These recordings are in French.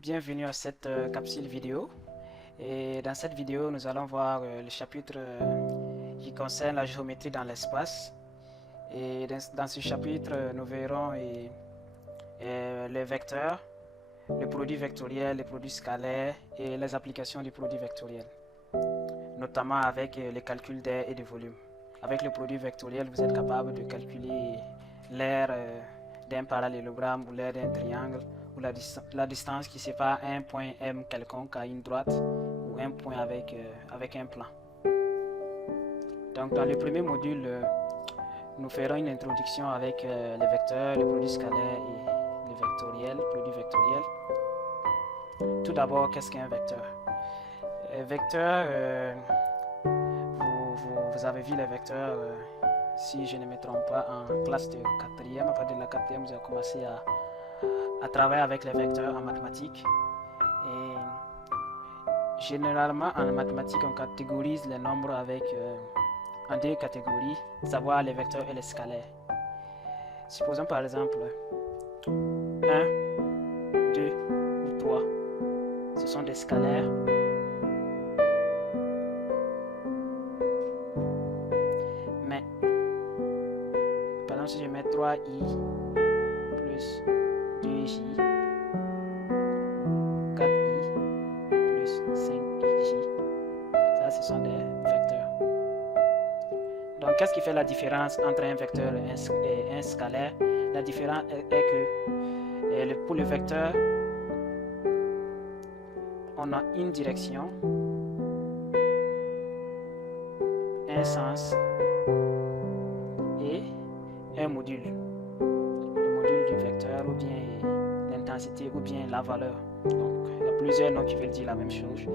Bienvenue à cette capsule vidéo. Et dans cette vidéo, nous allons voir le chapitre qui concerne la géométrie dans l'espace. Et dans ce chapitre, nous verrons les vecteurs, le produit vectoriel, les produits scalaires et les applications du produit vectoriel, notamment avec les calculs d'air et de volume. Avec le produit vectoriel, vous êtes capable de calculer l'aire d'un parallélogramme ou l'aire d'un triangle, ou la distance qui sépare un point M quelconque à une droite ou un point avec un plan. Donc dans le premier module, nous ferons une introduction avec les vecteurs, les produits scalaires et les vectoriels, produits vectoriels. Tout d'abord, qu'est-ce qu'un vecteur? Vecteur, vous avez vu les vecteurs, si je ne me trompe pas, en classe de 4e. À partir de la 4e, vous avez commencé à travailler avec les vecteurs en mathématiques. Et généralement, en mathématiques, on catégorise les nombres avec en deux catégories, savoir les vecteurs et les scalaires. Supposons par exemple 1, 2 ou 3. Ce sont des scalaires. Mais, par exemple, si je mets 3i plus 2j, 4i plus 5j, ça ce sont des vecteurs. Donc, qu'est-ce qui fait la différence entre un vecteur et un scalaire? La différence est que pour le vecteur, on a une direction, un sens et un module. Le module du vecteur ou bien l'intensité ou bien la valeur. Donc, il y a plusieurs noms qui veulent dire la même chose.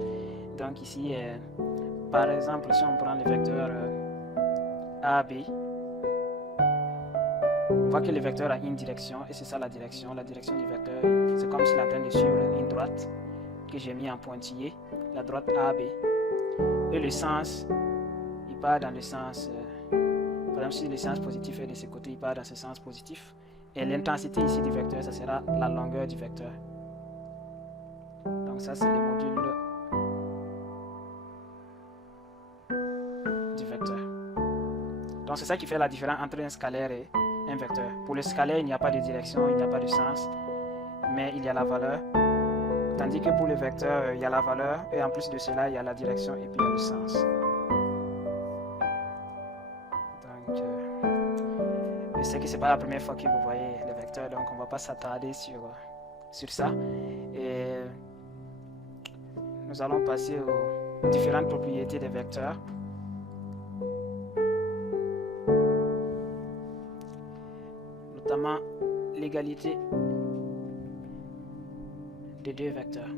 Donc ici, par exemple, si on prend le vecteur AB, on voit que le vecteur a une direction et c'est ça la direction. La direction du vecteur, c'est comme s'il est en train de suivre une droite que j'ai mis en pointillé, la droite AB. Et le sens, il part dans le sens, par exemple si le sens positif est de ce côté, il part dans ce sens positif. Et l'intensité ici du vecteur, ça sera la longueur du vecteur. Donc ça c'est le module du vecteur. Donc c'est ça qui fait la différence entre un scalaire et un vecteur. Pour le scalaire, il n'y a pas de direction, il n'y a pas de sens, mais il y a la valeur. Tandis que pour le vecteur, il y a la valeur et en plus de cela, il y a la direction et puis il y a le sens. Donc, je sais que ce n'est pas la première fois que vous voyez les vecteurs, donc on ne va pas s'attarder sur ça. Et nous allons passer aux différentes propriétés des vecteurs. Notamment l'égalité des deux vecteurs.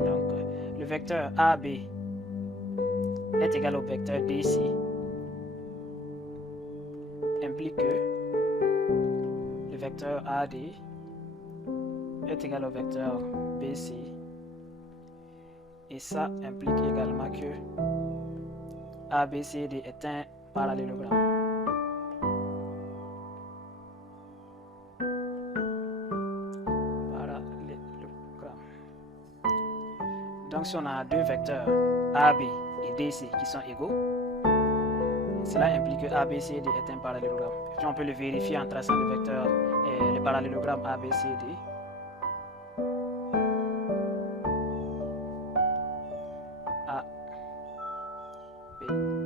Donc, le vecteur AB est égal au vecteur DC implique que le vecteur AD est égal au vecteur BC et ça implique également que ABCD est un parallélogramme. Donc si on a deux vecteurs AB et DC qui sont égaux, cela implique que ABCD est un parallélogramme. Et puis on peut le vérifier en traçant le vecteur et le parallélogramme ABCD.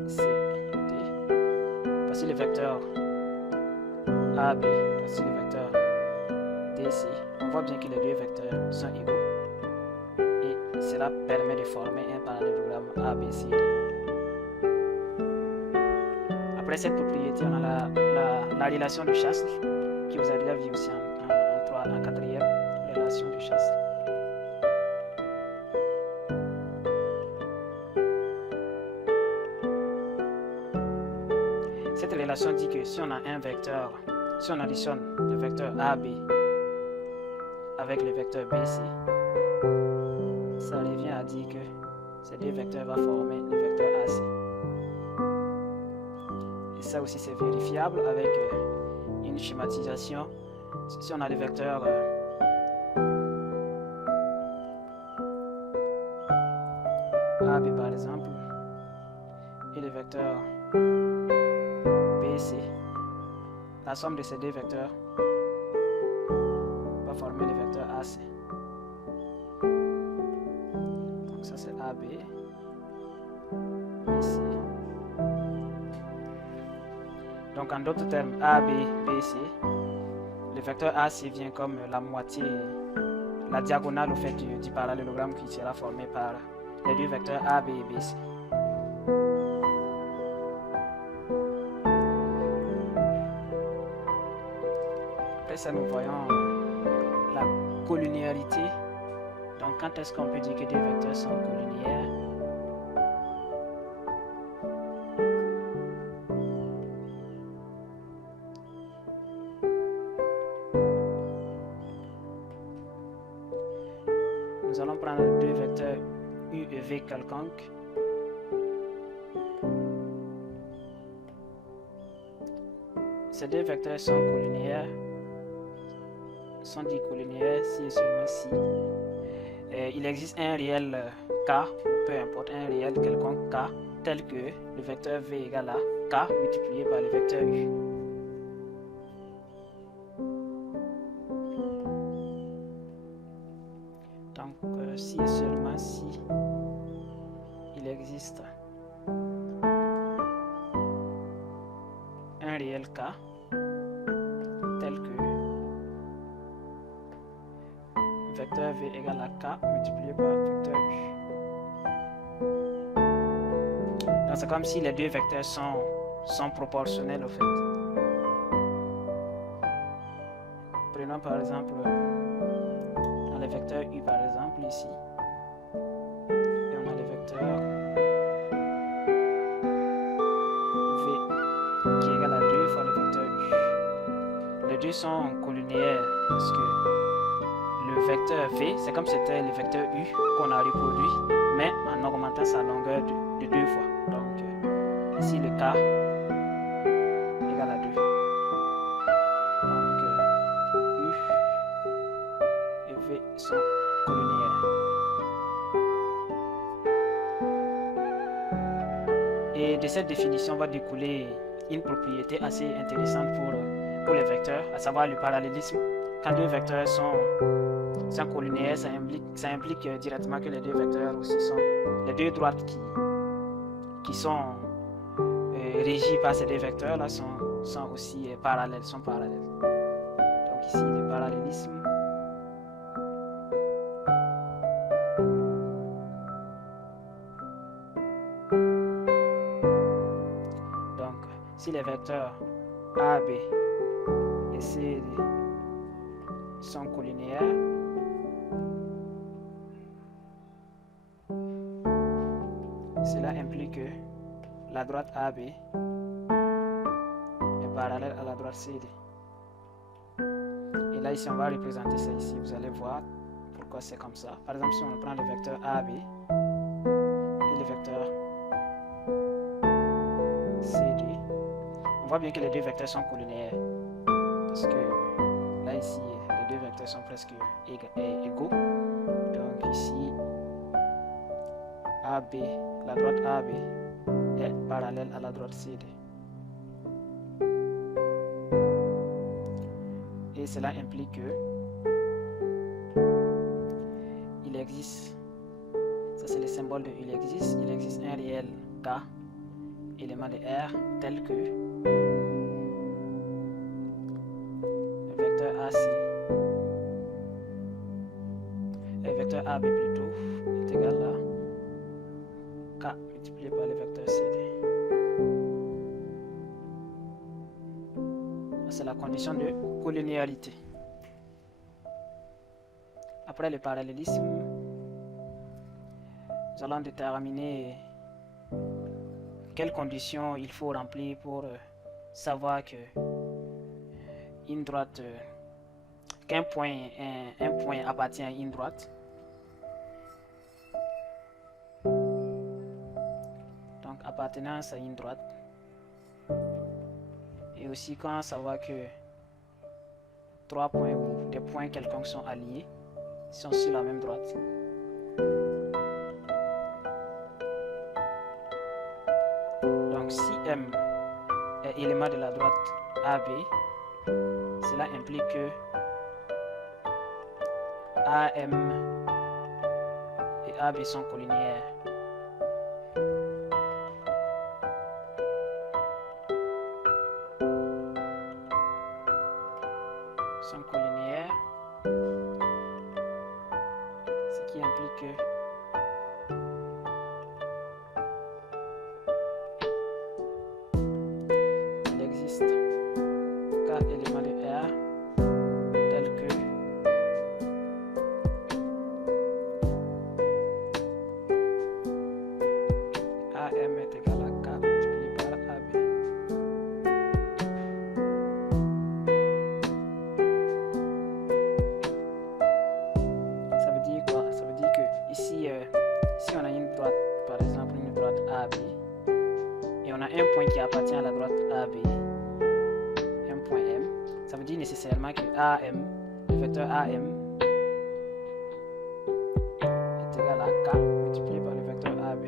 ABCD. Voici le vecteur AB, voici le vecteur DC. On voit bien que les deux vecteurs sont égaux. Cela permet de former un parallélogramme ABCD. Après cette propriété, on a la relation de Chasles, qui vous a déjà vu aussi en 4e, relation de Chasles. Cette relation dit que si on a un vecteur, si on additionne le vecteur AB avec le vecteur BC, ça revient à dire que ces deux vecteurs vont former le vecteur AC. Et ça aussi c'est vérifiable avec une schématisation. Si on a le vecteur AB par exemple, et le vecteur BC, la somme de ces deux vecteurs va former le vecteur AC. Donc ça c'est AB, BC. Donc en d'autres termes, AB, BC, le vecteur AC vient comme la moitié, la diagonale au fait du parallélogramme qui sera formé par les deux vecteurs AB et BC. Après ça, nous voyons la collinéarité. Donc quand est-ce qu'on peut dire que deux vecteurs sont collinéaires? Nous allons prendre deux vecteurs U et V quelconques. Ces deux vecteurs sont collinéaires, sont dits collinéaires si et seulement si il existe un réel K, peu importe, un réel quelconque K, tel que le vecteur V égale à K multiplié par le vecteur U. Donc, si et seulement si il existe un réel K tel que vecteur V égale à K multiplié par vecteur U. Donc, c'est comme si les deux vecteurs sont proportionnels au fait. Prenons par exemple le vecteur U par exemple ici, et on a le vecteur V qui est égal à 2 fois le vecteur U. Les deux sont collinéaires parce que le vecteur V, c'est comme si c'était le vecteur U qu'on a reproduit, mais en augmentant sa longueur de 2 fois. Donc ici le K égale à 2. Donc U et V sont collinéaires. Et de cette définition va découler une propriété assez intéressante pour les vecteurs, à savoir le parallélisme. Quand deux vecteurs sont collinéaires, ça implique directement que les deux vecteurs aussi sont les deux droites qui sont régies par ces deux vecteurs là sont aussi parallèles, sont parallèles. Donc ici le parallélisme si les vecteurs A, B et C et D sont collinéaires, cela implique que la droite AB est parallèle à la droite CD. Et là ici on va représenter ça ici, vous allez voir pourquoi c'est comme ça. Par exemple si on prend le vecteur AB et le vecteur CD, on voit bien que les deux vecteurs sont collinéaires parce que là ici les deux vecteurs sont presque égaux. Donc ici AB, la droite AB est parallèle à la droite CD. Et cela implique que il existe, ça c'est le symbole de il existe un réel K, élément de R, tel que le vecteur AC, le vecteur AB plutôt, est égal à K multiplié par le vecteur CD. C'est la condition de collinéarité. Après le parallélisme, nous allons déterminer quelles conditions il faut remplir pour savoir que une droite, qu'un point, un point appartient à une droite. Donc appartenance à une droite. Et aussi quand savoir que trois points ou des points quelconques sont alliés, sont sur la même droite. Donc si M est élément de la droite AB, cela implique que AM et AB sont collinéaires. Sont collinéaires, ce qui implique que il existe K éléments de R tels que AM est égal à K multiplié par AB. Ça veut dire quoi? Ça veut dire que ici, si on a une droite, par exemple une droite AB, et on a un point qui appartient à la droite AB, un point M, ça veut dire nécessairement que AM, le vecteur AM est égal à K multiplié par le vecteur AB.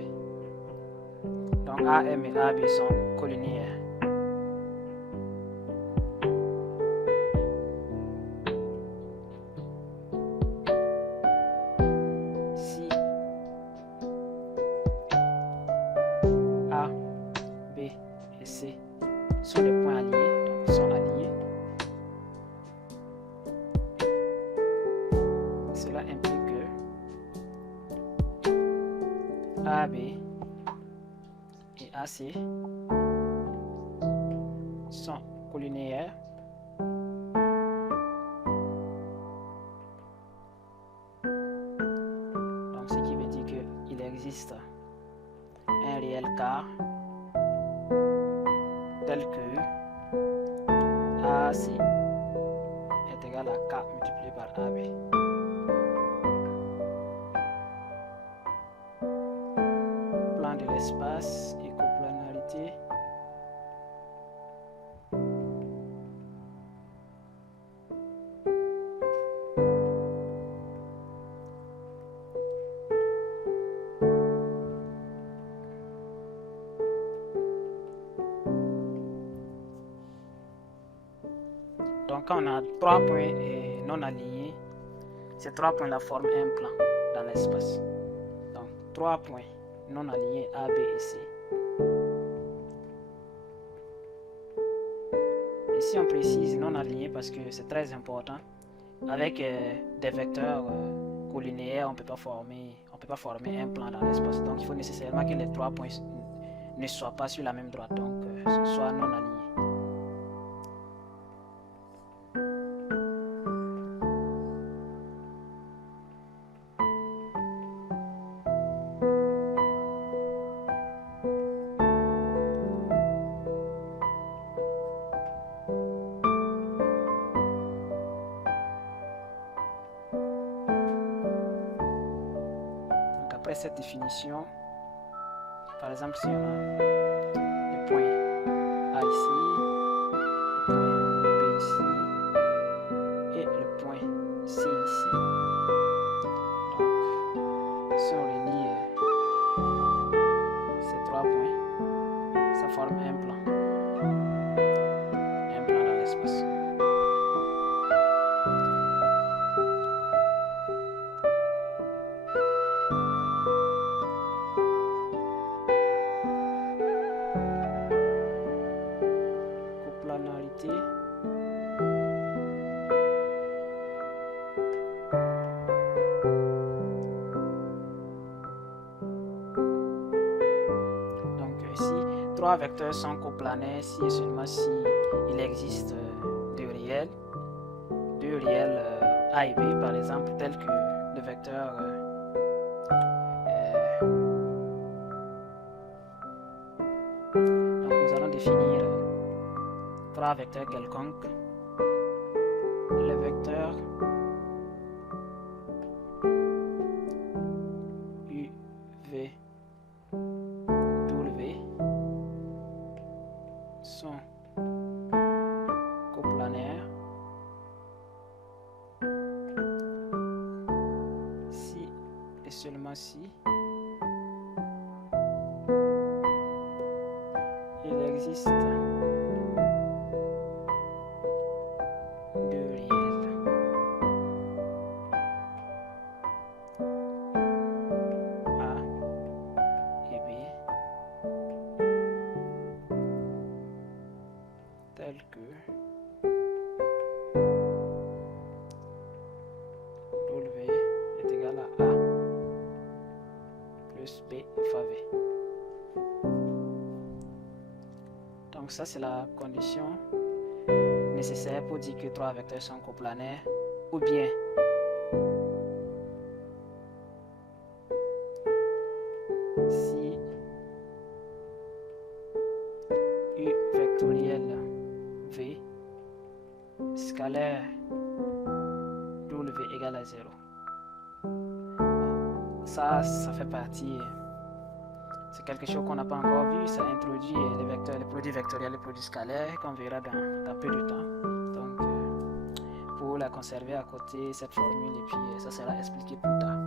Donc AM et AB sont collinéaires. Si A, B et C sont des points alliés, donc sont alliés, cela implique que AB et AC sont collinéaires. Donc ce qui veut dire qu'il existe un réel quart tel que AC est égal à K multiplié par AB. Plan de l'espace, écoplanarité. Donc quand on a trois points non alignés, ces trois points là forment un plan dans l'espace. Donc trois points non alignés A, B et C. Ici on précise non alignés parce que c'est très important. Avec des vecteurs collinéaires, on ne peut pas former un plan dans l'espace. Donc il faut nécessairement que les trois points ne soient pas sur la même droite, donc soient non alignés. Après cette définition, par exemple, si on a le point A ici, le point B ici et le point C ici, donc si on relie ces trois points, ça forme un plan dans l'espace. Coplanarité. Donc ici, trois vecteurs sont coplanaires si et seulement si il existe deux réels A et B par exemple, tels que le vecteur donc nous allons définir trois vecteurs quelconques. Le vecteur U, V, W sont coplanaires et seulement si il existe deux réels A et B tels que W est égal à A plus B fois V. Donc ça c'est la condition nécessaire pour dire que trois vecteurs sont coplanaires, ou bien si U vectoriel V scalaire W égale à 0. Ça fait partie, c'est quelque chose qu'on n'a pas encore vu. Ça introduit les vecteurs, les produits vectoriels, les produits scalaires qu'on verra dans peu de temps. Donc pour la conserver à côté cette formule, et puis ça sera expliqué plus tard.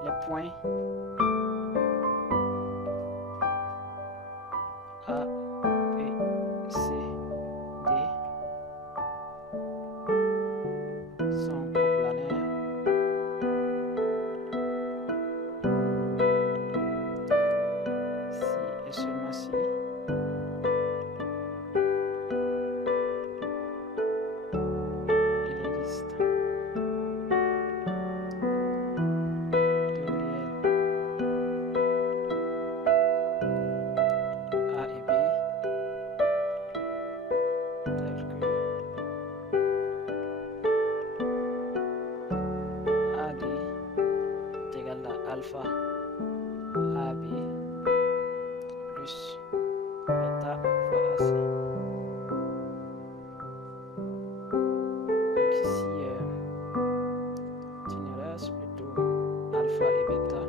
Les points A, B, C, D sont coplanaires si et seulement si il existe deux réels A et B tels que AD est égal à alpha AB plus bêta fois AC. Donc ici, une erreur, c'est plutôt alpha et bêta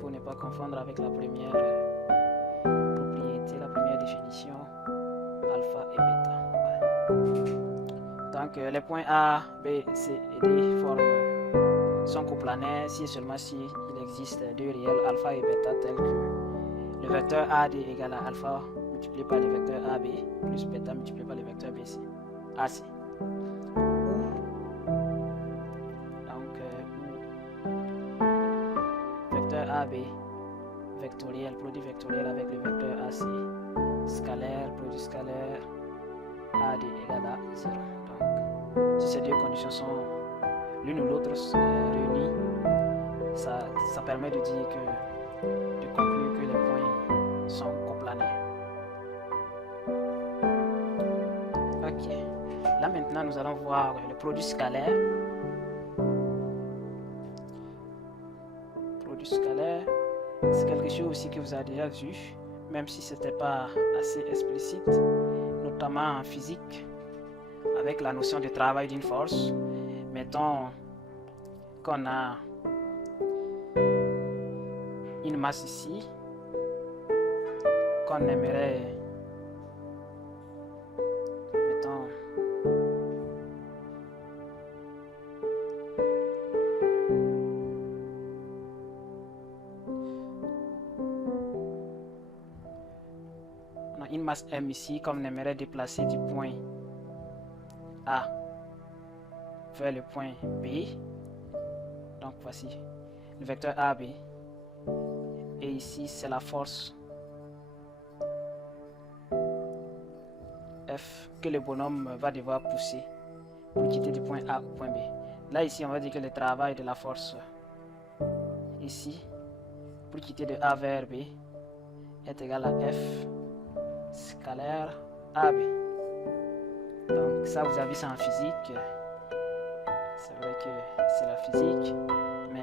pour ne pas confondre avec la première propriété, la première définition, alpha et bêta. Ouais. Donc les points A, B, C et D sont coplanaires si et seulement si il existe deux réels alpha et bêta tels que le vecteur AD égale à alpha multiplié par le vecteur AB plus bêta multiplié par le vecteur BC, AC. Donc vecteur AB vectoriel, produit vectoriel avec le vecteur AC, scalaire, produit scalaire, AD égale à 0. Donc si ces deux conditions sont l'une ou l'autre réunies, ça permet de dire que, de conclure que les points sont coplanaires. Ok. Là maintenant nous allons voir le produit scalaire. Produit scalaire, c'est quelque chose aussi que vous avez déjà vu, même si ce n'était pas assez explicite, notamment en physique, avec la notion de travail d'une force. Mettons qu'on a une masse ici, qu'on aimerait, mettons, on a une masse M ici, qu'on aimerait déplacer du point A vers le point B. Donc voici le vecteur AB. Et ici c'est la force F que le bonhomme va devoir pousser pour quitter du point A au point B. Là ici on va dire que le travail de la force ici pour quitter de A vers B est égal à F scalaire AB. Donc ça vous avez vu ça en physique. C'est vrai que c'est la physique, mais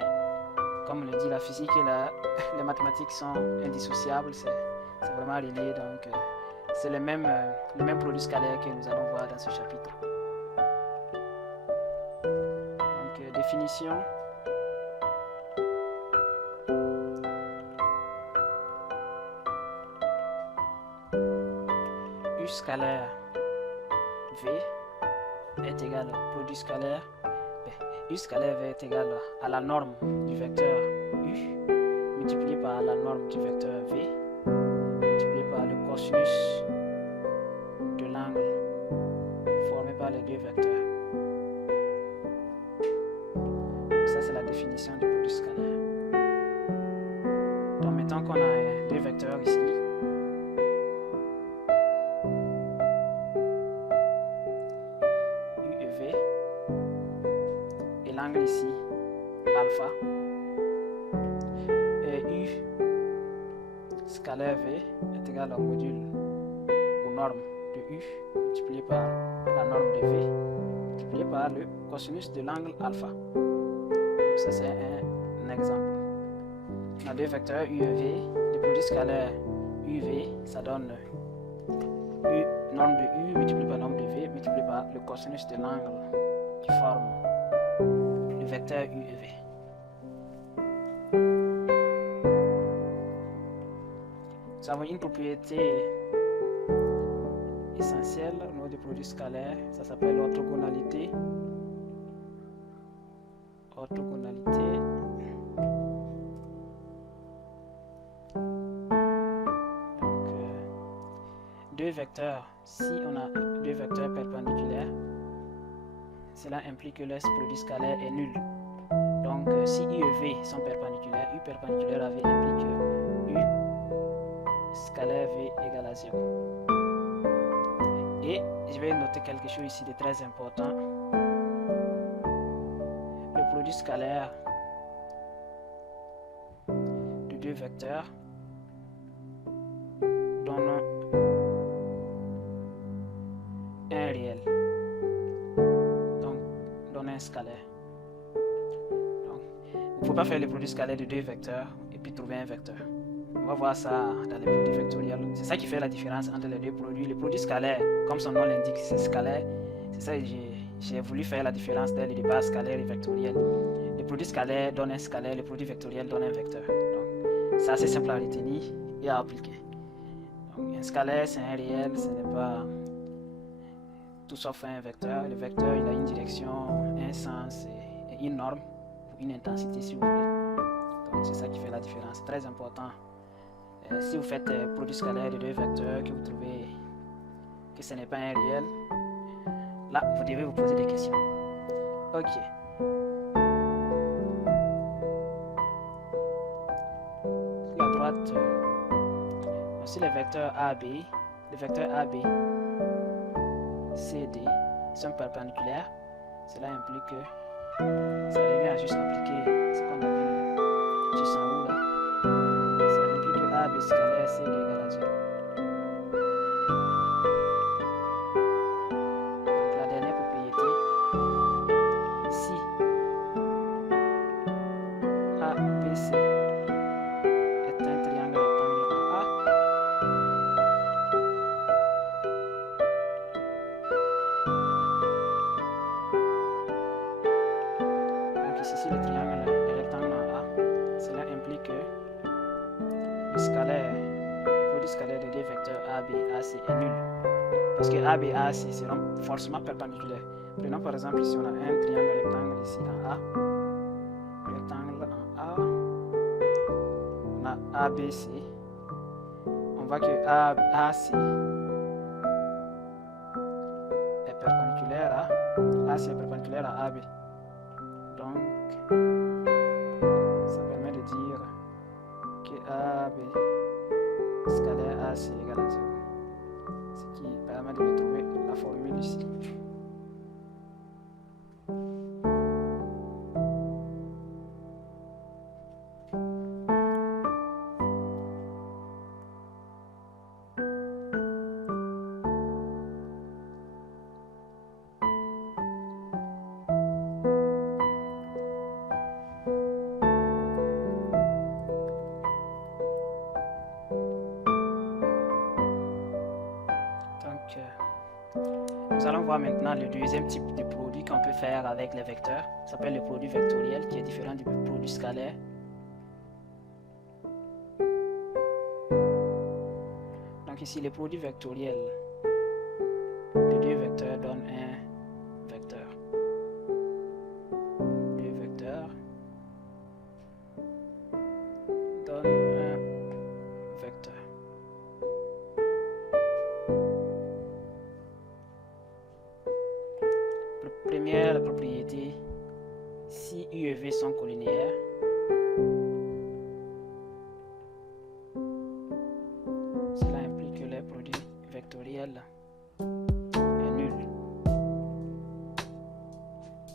comme on le dit, la physique et les mathématiques sont indissociables, c'est vraiment relié, donc c'est le même produit scalaire que nous allons voir dans ce chapitre. Donc définition. U scalaire V est égal au produit scalaire, U scalaire V est égal à la norme du vecteur U multiplié par la norme du vecteur V multiplié par le cosinus de l'angle formé par les deux vecteurs. Donc ça c'est la définition du produit scalaire. Donc maintenant qu'on a deux vecteurs ici, U et V, et l'angle ici, alpha, et U scalaire V est égal au module aux normes de U multiplié par la norme de V multiplié par le cosinus de l'angle alpha. Donc ça c'est un exemple. On a deux vecteurs U et V, le produit scalaire UV, ça donne U, norme de U multiplié par norme de V multiplié par le cosinus de l'angle qui forme le vecteur U et V. Nous avons une propriété essentielle au niveau des produits scalaires, ça s'appelle l'orthogonalité. Orthogonalité. Donc, deux vecteurs, si on a deux vecteurs perpendiculaires, cela implique que leur produit scalaire est nul. Donc, si U et V sont perpendiculaires, U perpendiculaire à V implique que U scalaire V égale à 0. Et je vais noter quelque chose ici de très important. Le produit scalaire de deux vecteurs donne un réel, donc donne un scalaire. Donc, vous ne pouvez pas faire le produit scalaire de deux vecteurs et puis trouver un vecteur. On va voir ça dans les produits vectoriels. C'est ça qui fait la différence entre les deux produits. Le produit scalaire, comme son nom l'indique, c'est scalaire. C'est ça que j'ai voulu faire la différence dès le départ, scalaire et vectoriel. Le produit scalaire donne un scalaire, le produit vectoriel donne un vecteur. Donc, c'est assez simple à retenir et à appliquer. Donc, un scalaire, c'est un réel, ce n'est pas tout sauf un vecteur. Le vecteur, il a une direction, un sens et une norme, ou une intensité si vous voulez. Donc, c'est ça qui fait la différence. Très important. Si vous faites produit scalaire de deux vecteurs, que vous trouvez que ce n'est pas un réel, là, vous devez vous poser des questions. Ok. Sur la droite, voici les vecteurs AB. Les vecteurs AB, CD sont perpendiculaires. Cela implique que ça revient à juste appliquer ce qu'on a vu juste en haut là. Ça implique que AB scalaire CD égale à 0. Donc la dernière propriété, si ABC est un triangle rectangle en A, donc ici si le triangle est rectangle en A, cela implique que le scalaire, le produit scalaire des deux vecteurs AB et AC est nul. Parce que AB et AC seront forcément perpendiculaires. Prenons par exemple ici on a un triangle rectangle ici en A. Rectangle en A. On a ABC. On voit que AC est perpendiculaire à AC est perpendiculaire à AB. Donc ça permet de dire que AB scalaire AC égale à 0. Ce qui permet de retrouver la formule ici. Nous allons voir maintenant le deuxième type de produit qu'on peut faire avec les vecteurs. Ça s'appelle le produit vectoriel qui est différent du produit scalaire. Donc ici, le produit vectoriel, les deux vecteurs donnent un vectoriel est nul.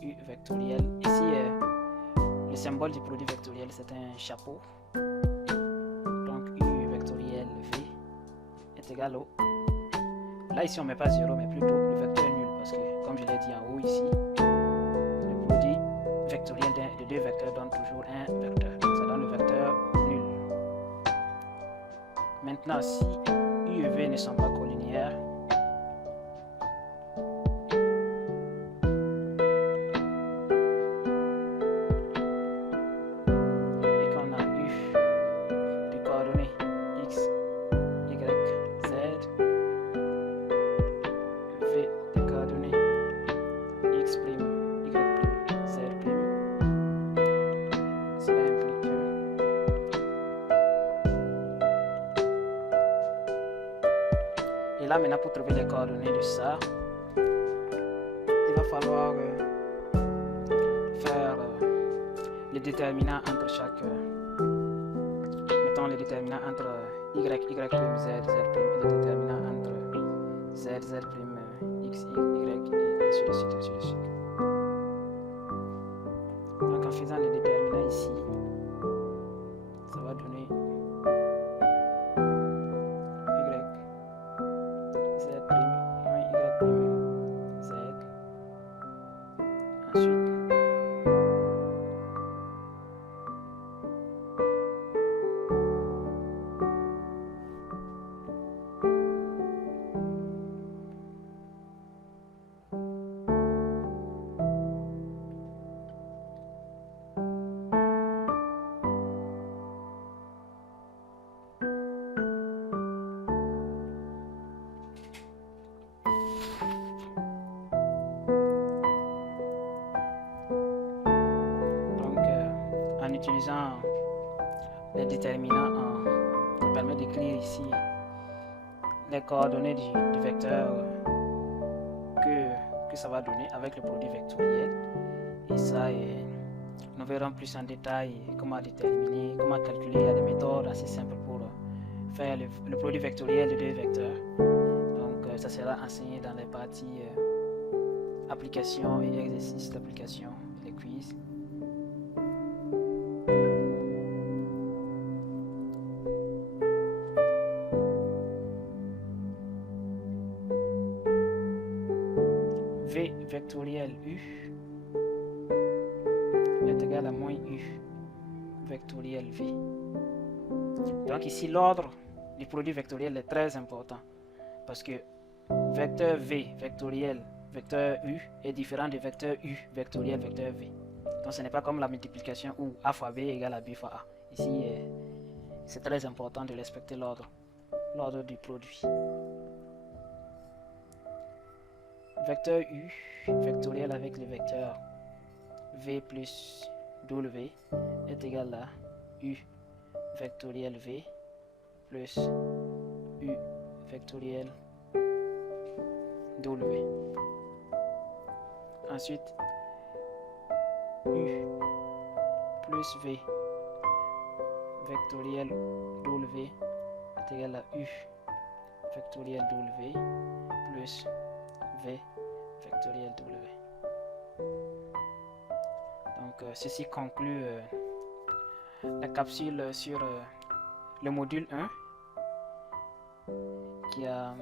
U vectoriel. Ici, le symbole du produit vectoriel, c'est un chapeau. Donc, U vectoriel V est égal au... Là, ici, on ne met pas 0, mais plutôt le vecteur est nul. Parce que, comme je l'ai dit en haut ici, le produit vectoriel de deux vecteurs donne toujours un vecteur. Donc, ça donne le vecteur nul. Maintenant, si U et V ne sont pas collinéaires, et qu'on a U de coordonnées X, Y, Z, V de coordonnées X', Y', Z', cela implique que et là maintenant pour trouver les coordonnées de ça, il va falloir faire les déterminants entre chaque mettons les déterminants entre Y, Y', Z, Z', et les déterminants entre Z, Z', X, Y, et ainsi de suite, ainsi de suite. Donc en faisant les déterminants ici, ça va donner Y, Z', moins Y', Z. Ensuite, en utilisant les déterminants, on permet d'écrire ici les coordonnées du vecteur que ça va donner avec le produit vectoriel. Et ça, nous verrons plus en détail comment déterminer, comment calculer. Il y a des méthodes assez simples pour faire le produit vectoriel de deux vecteurs. Donc, ça sera enseigné dans les parties applications et exercices d'application, les quiz. V vectoriel U est égal à moins U vectoriel V. Donc ici, l'ordre du produit vectoriel est très important parce que vecteur V vectoriel vecteur U est différent de vecteur U vectoriel vecteur V. Donc ce n'est pas comme la multiplication où A fois B égale à B fois A. Ici, c'est très important de respecter l'ordre du produit. Vecteur U vectoriel avec le vecteur V plus W est égal à U vectoriel V plus U vectoriel W. Ensuite, U plus V vectoriel W est égal à U vectoriel W plus V vectoriel W. Donc ceci conclut la capsule sur le module 1 qui a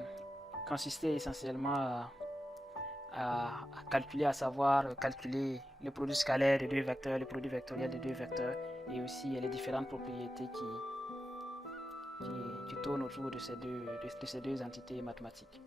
consisté essentiellement à calculer, à savoir calculer le produit scalaire de deux vecteurs, le produit vectoriel de deux vecteurs et aussi les différentes propriétés qui tournent autour de ces deux entités mathématiques.